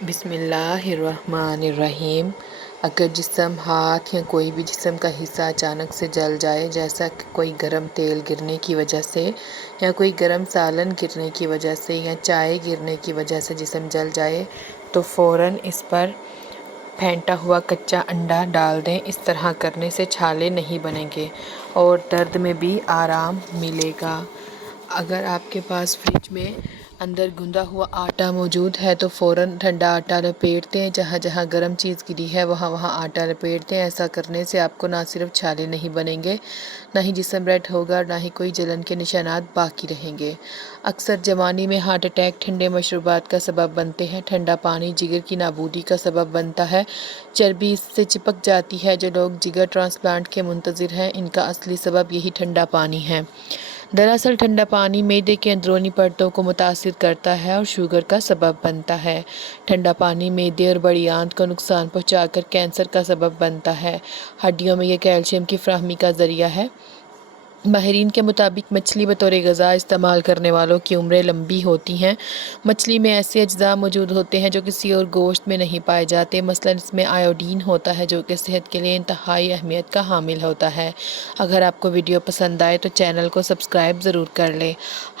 بسم اللہ الرحمن الرحیم۔ اگر جسم، ہاتھ یا کوئی بھی جسم کا حصہ اچانک سے جل جائے، جیسا کہ کوئی گرم تیل گرنے کی وجہ سے یا کوئی گرم سالن گرنے کی وجہ سے یا چائے گرنے کی وجہ سے جسم جل جائے، تو فوراً اس پر پھینٹا ہوا کچا انڈا ڈال دیں۔ اس طرح کرنے سے چھالے نہیں بنیں گے اور درد میں بھی آرام ملے گا۔ اگر آپ کے پاس فریج میں اندر گوندھا ہوا آٹا موجود ہے تو فوراً ٹھنڈا آٹا لپیٹ دیں۔ جہاں جہاں گرم چیز گری ہے وہاں وہاں آٹا لپیٹ دیں۔ ایسا کرنے سے آپ کو نہ صرف چھالے نہیں بنیں گے، نہ ہی جسم ریڈ ہوگا اور نہ ہی کوئی جلن کے نشانات باقی رہیں گے۔ اکثر جوانی میں ہارٹ اٹیک ٹھنڈے مشروبات کا سبب بنتے ہیں۔ ٹھنڈا پانی جگر کی نابودی کا سبب بنتا ہے، چربی اس سے چپک جاتی ہے۔ جو لوگ جگر ٹرانسپلانٹ کے منتظر ہیں، ان کا اصلی سبب یہی ٹھنڈا پانی ہے۔ دراصل ٹھنڈا پانی معدے کے اندرونی پرتوں کو متاثر کرتا ہے اور شوگر کا سبب بنتا ہے۔ ٹھنڈا پانی معدے اور بڑی آنت کو نقصان پہنچا کر کینسر کا سبب بنتا ہے۔ ہڈیوں میں یہ کیلشیم کی فراہمی کا ذریعہ ہے۔ ماہرین کے مطابق مچھلی بطور غذا استعمال کرنے والوں کی عمریں لمبی ہوتی ہیں۔ مچھلی میں ایسے اجزاء موجود ہوتے ہیں جو کسی اور گوشت میں نہیں پائے جاتے، مثلاً اس میں آیوڈین ہوتا ہے جو کہ صحت کے لیے انتہائی اہمیت کا حامل ہوتا ہے۔ اگر آپ کو ویڈیو پسند آئے تو چینل کو سبسکرائب ضرور کر لیں۔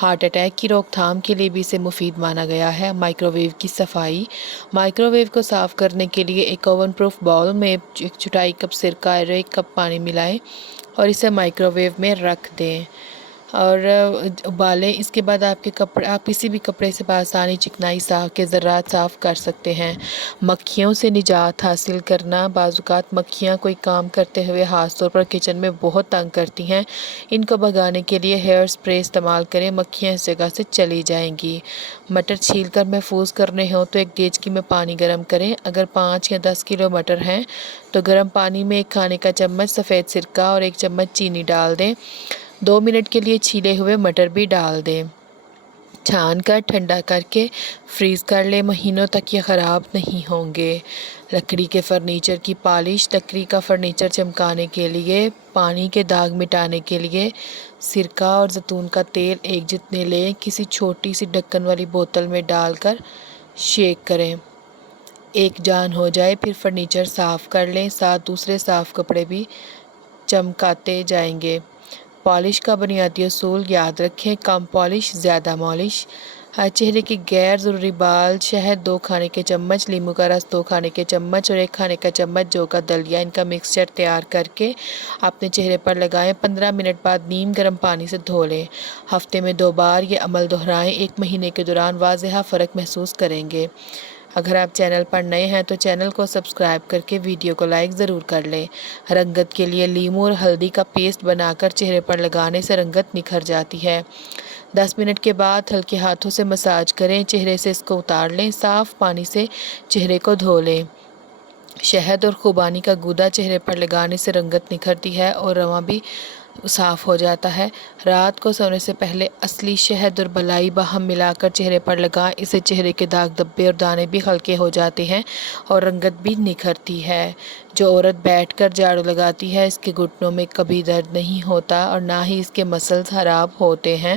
ہارٹ اٹیک کی روک تھام کے لیے بھی اسے مفید مانا گیا ہے۔ مائکرو ویو کی صفائی۔ مائکرو ویو کو صاف کرنے کے لیے ایک اوون پروف باؤل میں 1/4 کپ سرکہ اور 1 کپ پانی ملائیں اور اسے مائکرو ویو میں رکھ دیں اور ابالیں۔ اس کے بعد آپ کسی بھی کپڑے سے بآسانی چکنائی کے ذرات صاف کر سکتے ہیں۔ مکھیوں سے نجات حاصل کرنا۔ بعض اوقات مکھیاں کوئی کام کرتے ہوئے خاص طور پر کچن میں بہت تنگ کرتی ہیں۔ ان کو بھگانے کے لیے ہیئر سپرے استعمال کریں، مکھیاں اس جگہ سے چلی جائیں گی۔ مٹر چھیل کر محفوظ کرنے ہوں تو ایک دیگچی میں پانی گرم کریں۔ اگر 5 یا 10 کلو مٹر ہیں تو گرم پانی میں 1 کھانے کا چمچ سفید سرکہ اور 1 چمچ چینی ڈال دیں۔ 2 منٹ کے لیے چھیلے ہوئے مٹر بھی ڈال دیں۔ چھان کر ٹھنڈا کر کے فریز کر لیں، مہینوں تک یہ خراب نہیں ہوں گے۔ لکڑی کے فرنیچر کی پالش۔ لکڑی کا فرنیچر چمکانے کے لیے، پانی کے داغ مٹانے کے لیے سرکہ اور زیتون کا تیل ایک جتنے لیں۔ کسی چھوٹی سی ڈھکن والی بوتل میں ڈال کر شیک کریں، ایک جان ہو جائے، پھر فرنیچر صاف کر لیں۔ ساتھ دوسرے صاف کپڑے بھی چمکاتے جائیں گے۔ پالش کا بنیادی اصول یاد رکھیں: کم پالش، زیادہ مالش۔ چہرے کے غیر ضروری بال۔ شہد 2 کھانے کے چمچ، لیموں کا رس 2 کھانے کے چمچ اور 1 کھانے کا چمچ جو کا دلیا، ان کا مکسچر تیار کر کے اپنے چہرے پر لگائیں۔ 15 منٹ بعد نیم گرم پانی سے دھو لیں۔ ہفتے میں 2 بار یہ عمل دہرائیں، 1 مہینے کے دوران واضح فرق محسوس کریں گے۔ اگر آپ چینل پر نئے ہیں تو چینل کو سبسکرائب کر کے ویڈیو کو لائک ضرور کر لیں۔ رنگت کے لیے لیموں اور ہلدی کا پیسٹ بنا کر چہرے پر لگانے سے رنگت نکھر جاتی ہے۔ 10 منٹ کے بعد ہلکے ہاتھوں سے مساج کریں، چہرے سے اس کو اتار لیں، صاف پانی سے چہرے کو دھو لیں۔ شہد اور خوبانی کا گودا چہرے پر لگانے سے رنگت نکھرتی ہے اور رواں بھی صاف ہو جاتا ہے۔ رات کو سونے سے پہلے اصلی شہد اور بلائی باہم ملا کر چہرے پر لگائیں، اس سے چہرے کے داغ دھبے اور دانے بھی ہلکے ہو جاتے ہیں اور رنگت بھی نکھرتی ہے۔ جو عورت بیٹھ کر جھاڑو لگاتی ہے، اس کے گھٹنوں میں کبھی درد نہیں ہوتا اور نہ ہی اس کے مسلز خراب ہوتے ہیں۔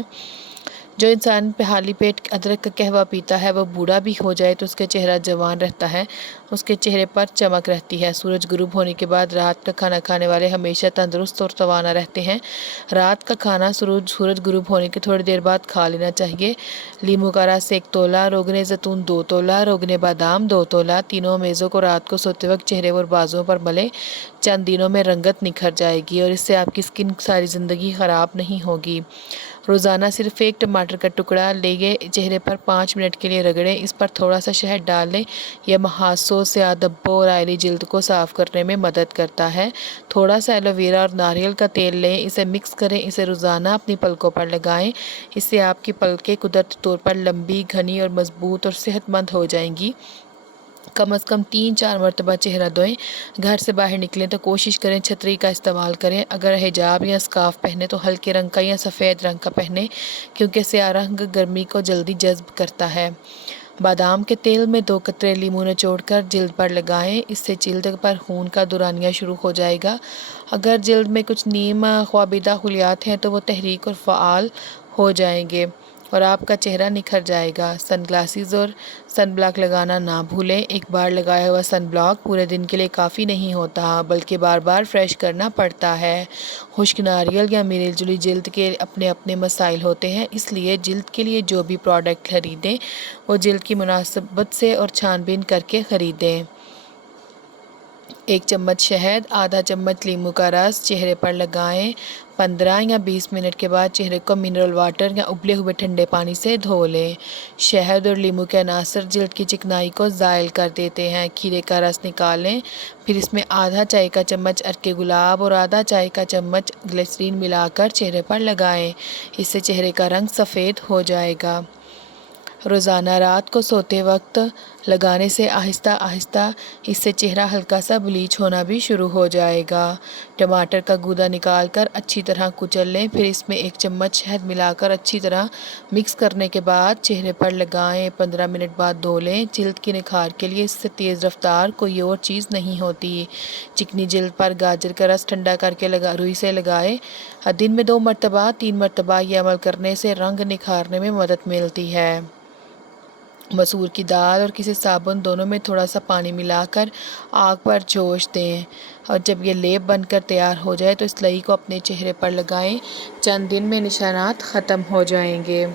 جو انسان خالی پیٹ ادرک کا قہوہ پیتا ہے وہ بوڑھا بھی ہو جائے تو اس کا چہرہ جوان رہتا ہے، اس کے چہرے پر چمک رہتی ہے۔ سورج غروب ہونے کے بعد رات کا کھانا کھانے والے ہمیشہ تندرست اور توانا رہتے ہیں۔ رات کا کھانا سورج غروب ہونے کے تھوڑی دیر بعد کھا لینا چاہیے۔ لیموں کا رس 1 تولہ، روغن زیتون 2 تولہ، روغن بادام 2 تولہ، تینوں میزوں کو رات کو سوتے وقت چہرے اور بازوؤں پر ملیں۔ چند دنوں میں رنگت نکھر جائے گی اور اس سے آپ کی سکن ساری زندگی خراب نہیں ہوگی۔ روزانہ صرف 1 ٹماٹر کا ٹکڑا لے چہرے پر 5 منٹ کے لیے رگڑیں، اس پر تھوڑا سا شہد ڈال لیں۔ یہ محاسوں، سیاہ دھبوں اور آئلی جلد کو صاف کرنے میں مدد کرتا ہے۔ تھوڑا سا ایلو ویرا اور ناریل کا تیل لیں، اسے مکس کریں، اسے روزانہ اپنی پلکوں پر لگائیں۔ اس سے آپ کی پلکیں قدرتی طور پر لمبی، گھنی اور مضبوط اور صحت مند ہو جائیں گی۔ کم از کم 3-4 مرتبہ چہرہ دھوئیں۔ گھر سے باہر نکلیں تو کوشش کریں چھتری کا استعمال کریں۔ اگر حجاب یا اسکارف پہنیں تو ہلکے رنگ کا یا سفید رنگ کا پہنیں کیونکہ سیاہ رنگ گرمی کو جلدی جذب کرتا ہے۔ بادام کے تیل میں 2 قطرے لیموں نچوڑ کر جلد پر لگائیں، اس سے جلد پر خون کا دورانیہ شروع ہو جائے گا۔ اگر جلد میں کچھ نیم خوابیدہ خلیات ہیں تو وہ تحریک اور فعال ہو جائیں گے۔ اور آپ کا چہرہ نکھر جائے گا۔ سن گلاسز اور سن بلاک لگانا نہ بھولیں۔ ایک بار لگایا ہوا سن بلاک پورے دن کے لیے کافی نہیں ہوتا، بلکہ بار بار فریش کرنا پڑتا ہے۔ خشک ناریل یا ملی جلی جلد کے اپنے اپنے مسائل ہوتے ہیں، اس لیے جلد کے لیے جو بھی پروڈکٹ خریدیں وہ جلد کی مناسبت سے اور چھان بین کر کے خریدیں۔ 1 چمچ شہد، آدھا چمچ لیموں کا رس چہرے پر لگائیں۔ 15 یا 20 منٹ کے بعد چہرے کو منرل واٹر یا ابلے ہوئے ٹھنڈے پانی سے دھو لیں۔ شہد اور لیموں کے عناصر جلد کی چکنائی کو زائل کر دیتے ہیں۔ کھیرے کا رس نکالیں، پھر اس میں آدھا چائے کا چمچ ارکے گلاب اور آدھا چائے کا چمچ گلیسرین ملا کر چہرے پر لگائیں۔ اس سے چہرے کا رنگ سفید ہو جائے گا۔ روزانہ رات کو سوتے وقت لگانے سے آہستہ آہستہ اس سے چہرہ ہلکا سا بلیچ ہونا بھی شروع ہو جائے گا۔ ٹماٹر کا گودا نکال کر اچھی طرح کچل لیں، پھر اس میں 1 چمچ شہد ملا کر اچھی طرح مکس کرنے کے بعد چہرے پر لگائیں۔ 15 منٹ بعد دھو لیں۔ جلد کی نکھار کے لیے اس سے تیز رفتار کوئی اور چیز نہیں ہوتی۔ چکنی جلد پر گاجر کا رس ٹھنڈا کر کے روئی سے لگائیں۔ دن میں 2 مرتبہ 3 مرتبہ یہ عمل کرنے سے رنگ نکھارنے میں مدد ملتی ہے۔ مسور کی دال اور کسی صابن دونوں میں تھوڑا سا پانی ملا کر آگ پر جوش دیں، اور جب یہ لیپ بن کر تیار ہو جائے تو اس لئی کو اپنے چہرے پر لگائیں۔ چند دن میں نشانات ختم ہو جائیں گے۔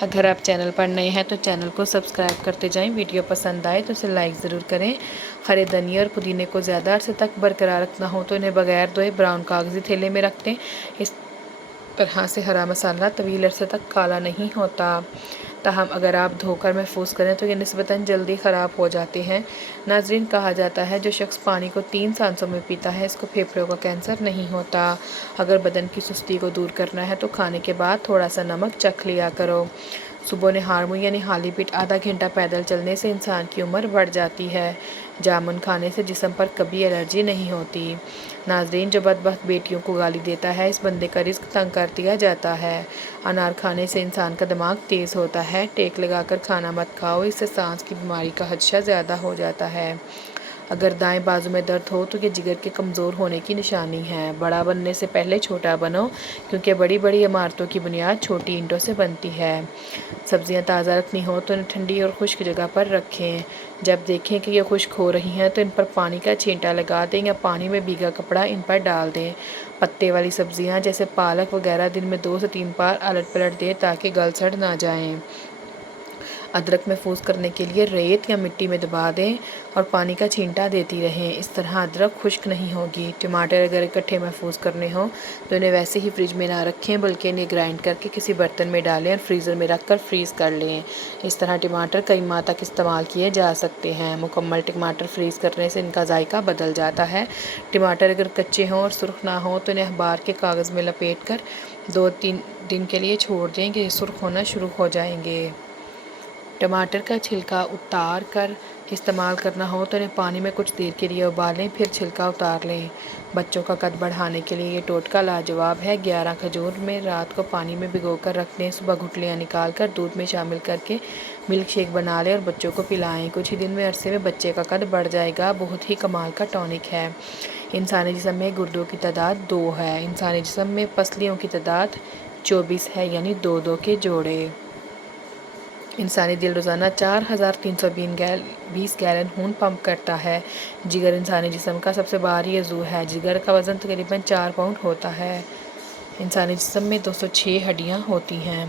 اگر آپ چینل پر نئے ہیں تو چینل کو سبسکرائب کرتے جائیں۔ ویڈیو پسند آئے تو اسے لائک ضرور کریں۔ ہرے دھنیا اور پودینے کو زیادہ عرصے تک برقرار رکھنا ہو تو انہیں بغیر دھوئے براؤن کاغذی تھیلے میں رکھ دیں۔ اس طرح سے ہرا مسالہ طویل عرصے تک کالا نہیں ہوتا۔ تاہم اگر آپ دھو کر محفوظ کریں تو یہ نسبتاً جلدی خراب ہو جاتے ہیں۔ ناظرین، کہا جاتا ہے جو شخص پانی کو 3 سانسوں میں پیتا ہے اس کو پھیپھڑوں کا کینسر نہیں ہوتا۔ اگر بدن کی سستی کو دور کرنا ہے تو کھانے کے بعد تھوڑا سا نمک چکھ لیا کرو۔ صبح نہار منھ یعنی خالی پیٹ آدھا گھنٹہ پیدل چلنے سے انسان کی عمر بڑھ جاتی ہے۔ جامن کھانے سے جسم پر کبھی الرجی نہیں ہوتی۔ ناظرین، جو بدبخت بیٹیوں کو گالی دیتا ہے اس بندے کا رزق تنگ کر دیا جاتا ہے۔ انار کھانے سے انسان کا دماغ تیز ہوتا ہے۔ ٹیک لگا کر کھانا مت کھاؤ، اس سے سانس کی بیماری کا خدشہ زیادہ ہو جاتا ہے۔ اگر دائیں بازو میں درد ہو تو یہ جگر کے کمزور ہونے کی نشانی ہے۔ بڑا بننے سے پہلے چھوٹا بنو، کیونکہ بڑی بڑی عمارتوں کی بنیاد چھوٹی اینٹوں سے بنتی ہے۔ سبزیاں تازہ رکھنی ہو تو انہیں ٹھنڈی اور خشک جگہ پر رکھیں۔ جب دیکھیں کہ یہ خشک ہو رہی ہیں تو ان پر پانی کا چھینٹا لگا دیں یا پانی میں بھیگا کپڑا ان پر ڈال دیں۔ پتے والی سبزیاں جیسے پالک وغیرہ دن میں 2 سے 3 بار الٹ پلٹ دیں تاکہ گل سڑ نہ جائیں۔ ادرک محفوظ کرنے کے لیے ریت یا مٹی میں دبا دیں اور پانی کا چھینٹا دیتی رہیں، اس طرح ادرک خشک نہیں ہوگی۔ ٹماٹر اگر اکٹھے محفوظ کرنے ہوں تو انہیں ویسے ہی فریج میں نہ رکھیں، بلکہ انہیں گرائنڈ کر کے کسی برتن میں ڈالیں اور فریزر میں رکھ کر فریز کر لیں۔ اس طرح ٹماٹر کئی ماہ تک استعمال کیے جا سکتے ہیں۔ مکمل ٹماٹر فریز کرنے سے ان کا ذائقہ بدل جاتا ہے۔ ٹماٹر اگر کچے ہوں اور سرخ نہ ہوں تو انہیں اخبار کے کاغذ میں لپیٹ کر 2-3 دن کے لیے چھوڑ دیں کہ یہ سرخ ہونا شروع ہو جائیں گے۔ ٹماٹر کا چھلکا اتار کر استعمال کرنا ہو تو انہیں پانی میں کچھ دیر کے لیے ابالیں، پھر چھلکا اتار لیں۔ بچوں کا قد بڑھانے کے لیے یہ ٹوٹکا لاجواب ہے۔ 11 کھجور میں رات کو پانی میں بھگو کر رکھ دیں، صبح گٹلیاں نکال کر دودھ میں شامل کر کے ملک شیک بنا لیں اور بچوں کو پلائیں۔ کچھ ہی دن میں عرصے میں بچے کا قد بڑھ جائے گا۔ بہت ہی کمال کا ٹونک ہے۔ انسانی جسم میں گردوں کی تعداد 2 ہے۔ انسانی جسم میں پسلیوں کی تعداد 24 ہے، یعنی 2-2 کے جوڑے۔ انسانی دل روزانہ 4320 گیلن خون پمپ کرتا ہے۔ جگر انسانی جسم کا سب سے بھاری عضو ہے۔ جگر کا وزن تقریباً 4 پاؤنڈ ہوتا ہے۔ انسانی جسم میں 206 ہڈیاں ہوتی ہیں۔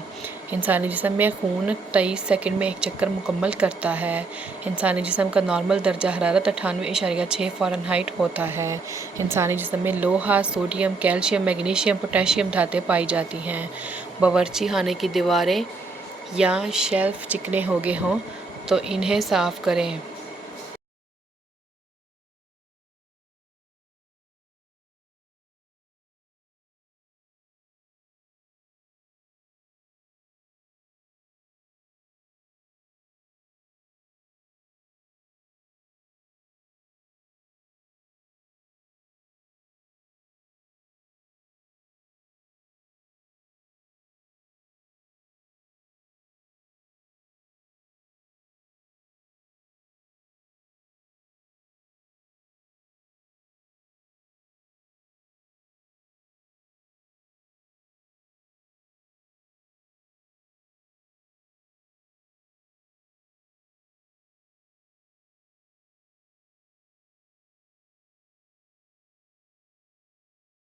انسانی جسم میں خون 23 سیکنڈ میں 1 چکر مکمل کرتا ہے۔ انسانی جسم کا نارمل درجہ حرارت 98.6 فارنہائٹ ہوتا ہے۔ انسانی جسم میں لوہا، سوڈیم، کیلشیم، میگنیشیم، پوٹاشیم دھاتیں پائی جاتی ہیں۔ باورچی خانے کی دیواریں یا شیلف چکنے ہو گئے ہوں تو انہیں صاف کریں۔